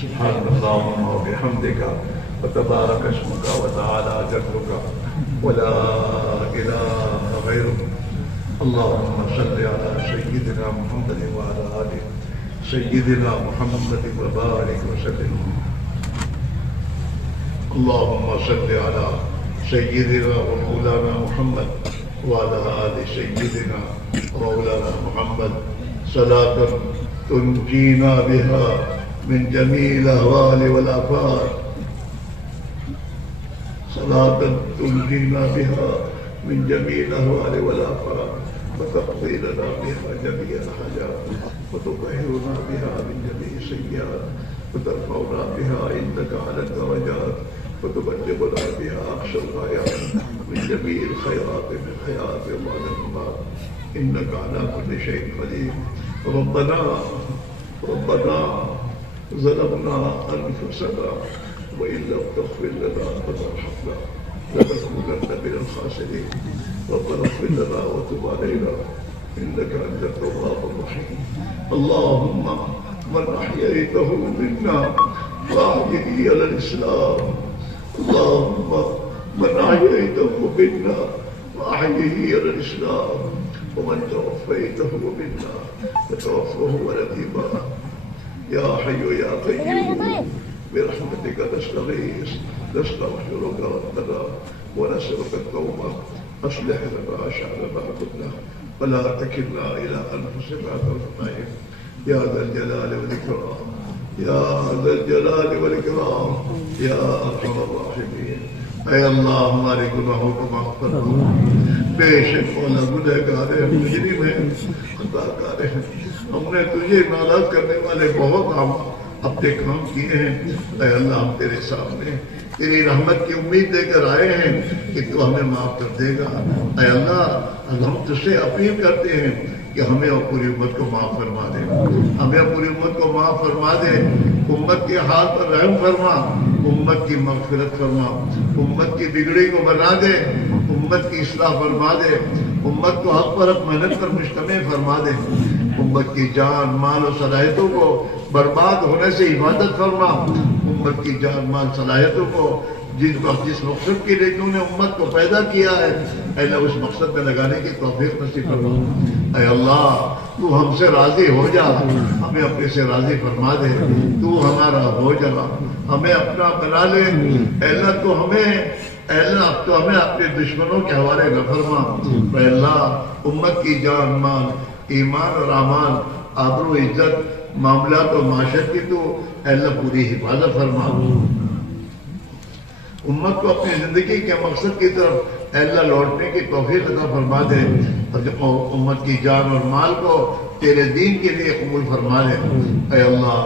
سبحان اللهم وبحمدك وتبارك اسمك وتعالى جدك ولا إله غيرك. اللهم صل على سيدنا محمد وعلى آل سيدنا محمد وبارك وسلم. اللهم صل على سيدنا ومولانا محمد وعلى آل سيدنا مولانا محمد صلاة تنجينا بها من جميع الأهوال والآفات، صلاة تنجينا بها من جميع الأهوال والآفات وتقضي لنا بها جميع الحاجات وتطهرنا بها من جميع السيئات وترفعنا بها عندك على الدرجات وتبلغنا بها أقصى الغايات من جميع الخيرات في الحياة وبعد الممات إنك على كل شيء قدير. ربنا ظلمنا أنفسنا وإن لم تغفر لنا وترحمنا لنكونن من الخاسرين. ربنا اغفر لنا وتب علينا إنك أنت التواب الرحيم. اللهم من أحييته منا فأحيه على الإسلام. اللهم من أحييته منا فأحيه على الإسلام، ومن توفيته منا فتوفه على الإيمان. يا حي يا قيوم برحمتك نستغيث نستغفرك ربنا ونسألك التوبة. أصلح لنا شأننا كله ولا تكلنا إلى أنفسنا طرفة عين. يا ذا الجلال والإكرام، يا ذا الجلال والإكرام، يا أرحم الراحمين. اے اللہ ہمارے گناہوں کو معاف فرما. بے شک مولا گنہگار ہیں، مجرم ہیں، خطاکار ہیں. ہم نے تجھے ناراض کرنے والے بہت اپنے کام کیے ہیں. اے اللہ ہم تیرے سامنے تیری رحمت کی امید لے کر آئے ہیں کہ تو ہمیں معاف کر دے گا. اے اللہ ہم تجھ سے اپیل کرتے ہیں کہ ہمیں اور پوری امت کو معاف فرما دے. ہمیں اور پوری امت کو معاف فرما دے. امت کے حال پر رحم فرما، امت کی مغفرت فرما، امت کی بگڑی کو بنا دے، امت کی اصلاح فرما دے، امت کو حق پر حق محنت پر مجتمع فرما دے. امت کی جان مال و صلاحیتوں کو برباد ہونے سے حفاظت فرما. امت کی جان مال صلاحیتوں کو جس مقصد کے لیے تو نے امت کو پیدا کیا ہے، اے اللہ اس مقصد میں لگانے کی توفیق نصیب فرما. اے اللہ تو ہم سے راضی ہو جا، ہمیں اپنے سے راضی فرما دے. تو ہمارا ہو جا، ہمیں اپنا بنا لے. اے اللہ تو ہمیں اپنے دشمنوں کے حوالے نہ فرما. اے اللہ امت کی جان مال ایمان اور اعمال آبرو عزت معاملات و معاشرت کی تو اے اللہ پوری حفاظت فرما. امت کو اپنی زندگی کے مقصد کی طرف اے اللہ لوٹنے کی توفیق عطا فرما دے. اور امت کی جان اور مال کو تیرے دین کے لیے قبول فرما لے. اے اللہ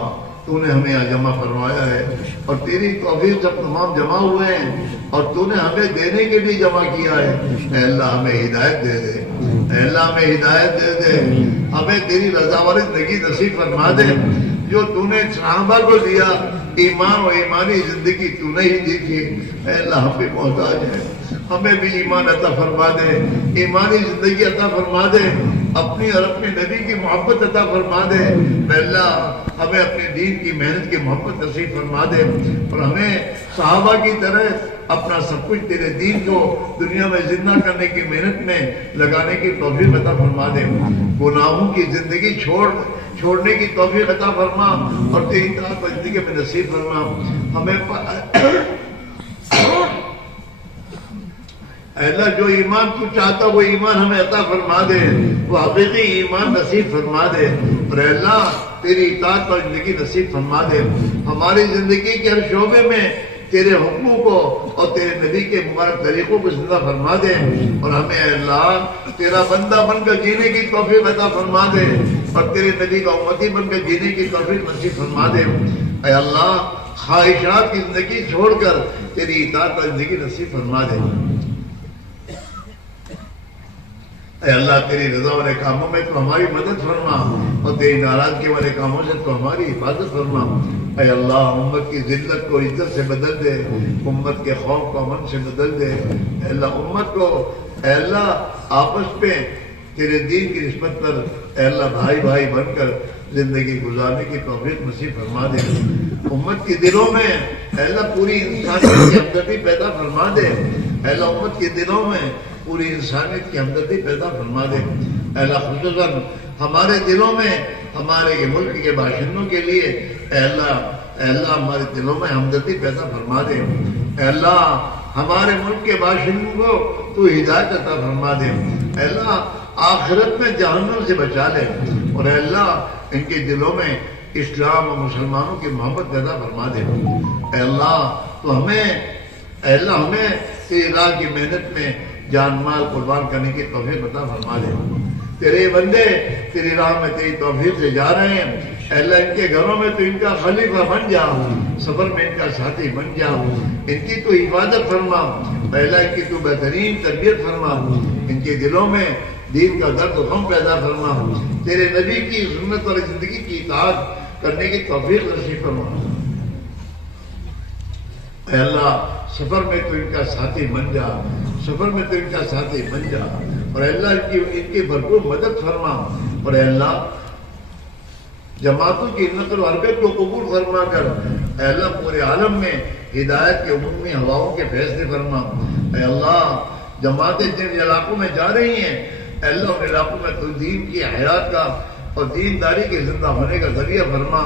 تو نے ہمیں یہاں جمع فرمایا ہے اور تیری توفیق جب تمام جمع ہوئے ہیں اور تو نے ہمیں دینے کے لیے جمع کیا ہے. اے اللہ ہمیں ہدایت دے دے. اے اللہ ہمیں ہدایت دے دے. ہمیں تیری رضا والی زندگی نصیب فرما دے. جو تو نے صحابہ کو دیا ایمان و ایمانی زندگی تو نے ہی دی تھی. اے اللہ ہم بھی محتاج ہیں، ہمیں بھی ایمان عطا فرما دے، ایمانی زندگی عطا فرما دے، اپنی اور اپنے نبی کی محبت عطا فرما دے. اے اللہ ہمیں اپنے دین کی محنت کی محبت نصیب فرما دے اور ہمیں صحابہ کی طرح اپنا سب کچھ تیرے دین کو دنیا میں زندہ کرنے کی محنت میں لگانے کی توفیق عطا فرما دے. گناہوں کی زندگی چھوڑنے کی توفیق عطا فرما اور تیری اطاعت و زندگی میں نصیب فرما. ہمیں اے اللہ جو ایمان تو چاہتا وہ ایمان ہمیں عطا فرما دے، وہ حقیقی ایمان نصیب فرما دے. اور اے اللہ تیری اطاعت و زندگی نصیب فرما دے. ہماری زندگی کے ہر شعبے میں تیرے حکموں کو اور تیرے نبی کے مبارک طریقوں کو زندہ فرما دے اور ہمیں اے اللہ تیرا بندہ بن کر جینے کی توفیق عطا فرما دے اور تیرے نبی کا امتی بن کر جینے کی توفیق نصیب فرما دے. اے اللہ خواہشات کی زندگی چھوڑ کر تیری اطاعت و زندگی نصیب فرما دے. اے اللہ تیری رضا والے کاموں میں تو ہماری مدد فرما اور تیری ناراضگی والے کاموں سے تو ہماری حفاظت فرما. اے اللہ امت کی ذلت کو عزت سے بدل دے، امت کے خوف کو امن سے بدل دے. اے اللہ امت کو اے اللہ آپس میں تیرے دین کی نسبت پر اے اللہ بھائی بھائی بن کر زندگی گزارنے کی توفیق نصیب فرما دے. امت کے دلوں میں اے اللہ پوری انسانیت کی ہمدردی پیدا فرما دے. اے اللہ امت کے دلوں میں پوری انسانیت کی ہمدردی پیدا فرما دے. اے اللہ خصوصاً ہمارے دلوں میں ہمارے یہ ملک کے باشندوں کے لیے اے اللہ ہمارے دلوں میں ہمدردی پیدا فرما دے. اے اللہ ہمارے ملک کے باشندوں کو تو ہدایت عطا فرما دے. اے اللہ آخرت میں جہنم سے بچا لے. اور اے اللہ ان کے دلوں میں اسلام اور مسلمانوں کی محبت پیدا فرما دے. اے اللہ تو ہمیں تیری راہ کی محنت میں جان مال قربان کرنے کی توفیق عطا فرما دے. تیرے بندے تیری راہ میں تیری توفیق سے جا رہے ہیں. اے اللہ ان کے گھروں میں تو ان کا خلیفہ بن جا, سفر میں ان کا ساتھی بن جا, ان کی تو حفاظت فرما. پہلا ان کی تو بہترین تربیت فرما. ان کے دلوں میں دین کا درد و غم پیدا فرما. تیرے نبی کی سنت والی زندگی کی اطاعت کرنے کی توفیق نصیب فرما. اے اللہ سفر میں تو ان کا ساتھی بن جا, سفر میں تو ان کا ساتھی بن جا. اور اے اللہ ان کی بھرپور مدد فرما. اور اے اللہ جماعتوں کی نقل و حرکت کو قبول فرما کر اے اللہ پورے عالم میں ہدایت کے عمومی ہواؤں کے فیصلے فرما. اے اللہ جماعتیں جن علاقوں میں جا رہی ہیں اے اللہ ان علاقوں میں تو دین کی حیات کا اور دینداری کے زندہ ہونے کا ذریعہ فرما.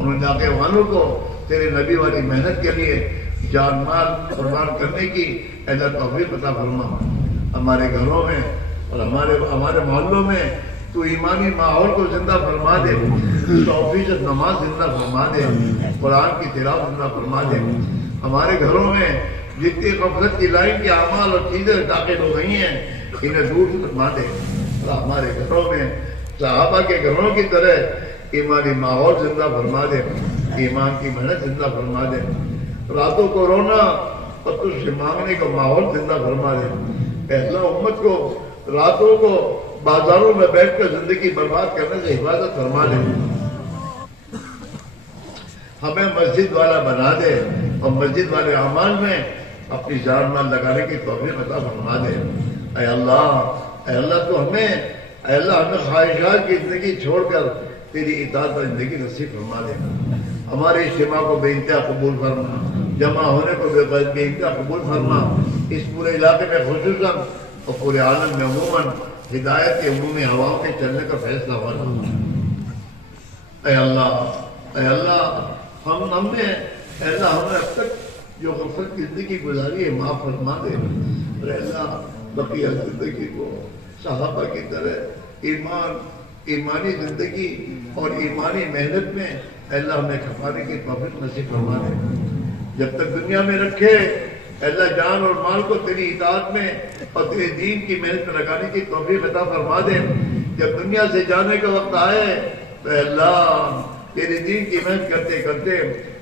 ان علاقے والوں کو تیرے نبی والی محنت کے لیے جان مال قربان کرنے کی اے اللہ توفیق عطا فرما. ہمارے گھروں میں اور ہمارے محلوں میں تو ایمانی ماحول کو زندہ فرما دے. 100% نماز زندہ فرما دے, قرآن کی تلاوت زندہ فرما دے. ہمارے گھروں میں جتنی غفلت کی لائن کے اعمال اور چیزیں داخل ہو گئی ہیں انہیں دور فرما دے. اور ہمارے گھروں میں صحابہ کے گھروں کی طرح ایمانی ماحول زندہ فرما دے, ایمان کی محنت زندہ فرما دے. راتوں کو رونا اور تجھ سے مانگنے کا ماحول زندہ فرما دے. اے اللہ امت کو راتوں کو بازاروں میں بیٹھ کر زندگی برباد کرنے سے حفاظت فرما دے. ہمیں مسجد والا بنا دے اور مسجد والے اعمال میں اپنی جان مال لگانے کی توفیق عطا فرما دے. اے اللہ تو ہمیں خواہشات کی زندگی چھوڑ کر تیری اطاعت پر زندگی نصیب فرما دے. ہمارے اجتماع کو بے انتہا قبول فرما, جمع ہونے کو بے انتہا قبول فرما. اس پورے علاقے میں خصوصاً اور پورے عالم میں عموماً ہدایت کے عمومی ہواؤں کے چلنے کا فیصلہ فرما. اے اللہ ہم نے اب تک جو غفلت کی زندگی گزاری ہے معاف فرما دے. اے اللہ بقیہ زندگی کو صحابہ کی طرح ایمانی زندگی اور ایمانی محنت میں اے اللہ ہمیں کھپانے کی توفیق نصیب فرما دے. جب تک دنیا میں رکھے اے اللہ جان اور مال کو تیری اطاعت میں اور تیرے دین کی محنت میں لگانے کی توفیق عطا فرما دے. جب دنیا سے جانے کا وقت آئے تو اے اللہ تیرے دین کی محنت کرتے کرتے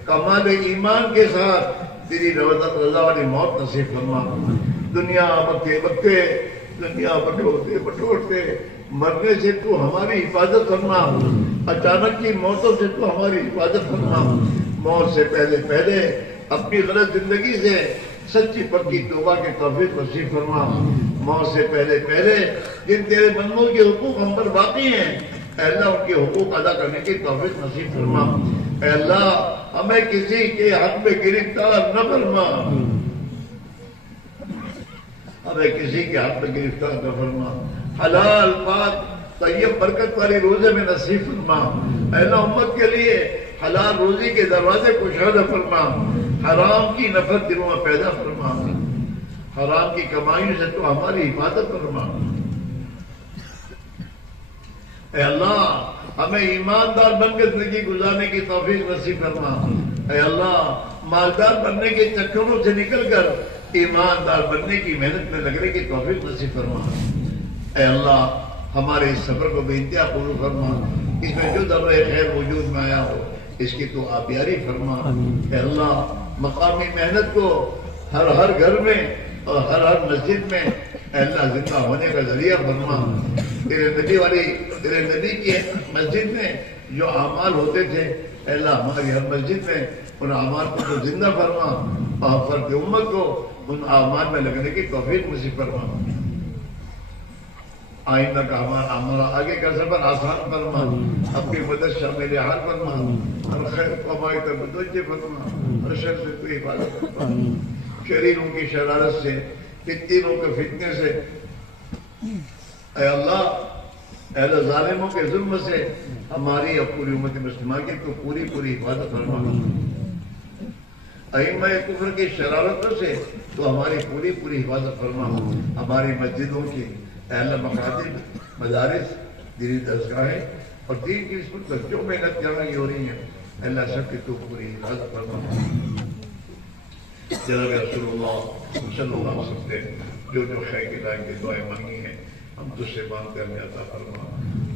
کمال ایمان کے ساتھ تیری رضا والی موت نصیب فرما. دنیا بٹوٹتے مرنے سے تو ہماری حفاظت فرما. اچانک کی موتوں سے تو ہماری حفاظت فرما. موت سے پہلے اپنی غلط زندگی سے سچی پکی توبہ کی توفیق نصیب فرما. موت سے پہلے جن تیرے بندوں کے حقوق ہم پر باقی ہیں اے اللہ ان کے حقوق ادا کرنے کی توفیق نصیب فرما. اے اللہ ہمیں کسی کے حق میں گرفتار نہ فرما, ہمیں کسی کے حق میں گرفتار نہ فرما. حلال پاک طیب برکت والی روزے میں نصیب فرما. اے اللہ امت کے لیے حلال روزی کے دروازے کشادہ فرما. حرام کی نفرت دلوں میں پیدا فرما. حرام کی کمائی سے تو ہماری حفاظت فرما. اے اللہ ہمیں ایماندار بن کے زندگی گزارنے کی توفیق نصیب فرما. اے اللہ مالدار بننے کے چکروں سے نکل کر ایماندار بننے کی محنت میں لگنے کی توفیق نصیب فرما. اے اللہ ہمارے اس سفر کو بے انتہا قبول فرما. اس میں جو ذرہ خیر وجود میں آیا ہو اس کی تو آبیاری فرما. اے اللہ مقامی محنت کو ہر گھر میں اور ہر مسجد میں اے اللہ زندہ ہونے کا ذریعہ فرما. تیرے نبی کی مسجد میں جو اعمال ہوتے تھے اے اللہ ہماری ہر مسجد میں ان اعمال کو تو زندہ فرما اور فرد امت کو ان اعمال میں لگنے کی توفیق نصیب فرما. آئندہ کا ہمارا آگے کا سفر آسان فرما، اپنی مدد شامل حال فرما، ہر خیر قبائی تک متوجہ فرما، ہر شر سے تو حفاظت فرما، شریروں کی شرارت سے، فتنوں کے فتنے سے، اے اللہ اہل ظالموں کے ظلم سے ہماری اور پوری امت مسلمہ کی تو پوری حفاظت فرما، ائمہ کفر کی شرارتوں سے تو ہماری پوری حفاظت فرما، ہماری مسجدوں کی اہل مکاتب، مدارس، دینی درسگاہیں اور دین کی اس پر جو محنت کرنا ہو رہی ہیں اللہ سب کی تو پوری حفاظت فرما۔ جناب رسول اللہ صلی اللہ علیہ وسلم نے جو خیر کی لائن کی دعائیں مانگی ہیں ہم تجھ سے مانگتے ہمیں عطا فرما،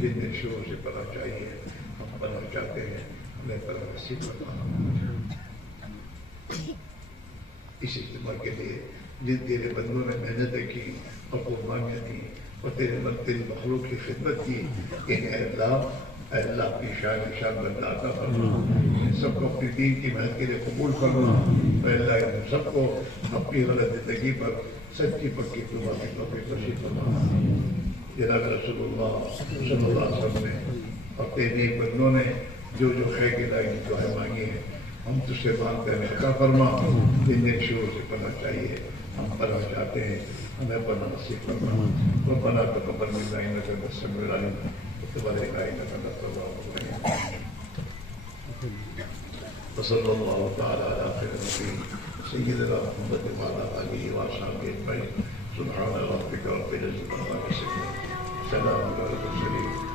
جتنے شروع سے پناہ چاہیے ہم پناہ چاہتے ہیں ہمیں پناہ نصیب فرما۔ اس اجتماع کے لیے جن تیرے بندوں نے محنتیں کی اور قربانیاں دی اور تیری مخلوق کی خدمت کی، ان اے اللہ اپنی شان بندہ عطا فرما، ان سب کو اپنی دین کی محنت کے لیے قبول فرما، اے اللہ ان سب کو اپنی غلط زندگی پر سچی پکی توبہ کی توفیق نصیب فرما۔ جناب رسول اللہ صلی اللہ علیہ وسلم نے اور تیرے بندوں نے جو خیر کی لائن کی دعائیں مانگی ہیں ہم تجھ سے مانگتے ہیں عطا فرما، جن شروع سے پناہ چاہیے ہم پناہ چاہتے ہیں ہمیں پناہ نصیب فرما، ربنا تقبل منا انک انت السمیع العلیم وتب علینا انک انت التواب الرحیم۔ وصلی اللہ تعالی علی خیر نبی سیدنا محمد وعلی آلہ وصحبہ اجمعین، سبحان ربک رب العزۃ عما یصفون، سلام علی المرسلین۔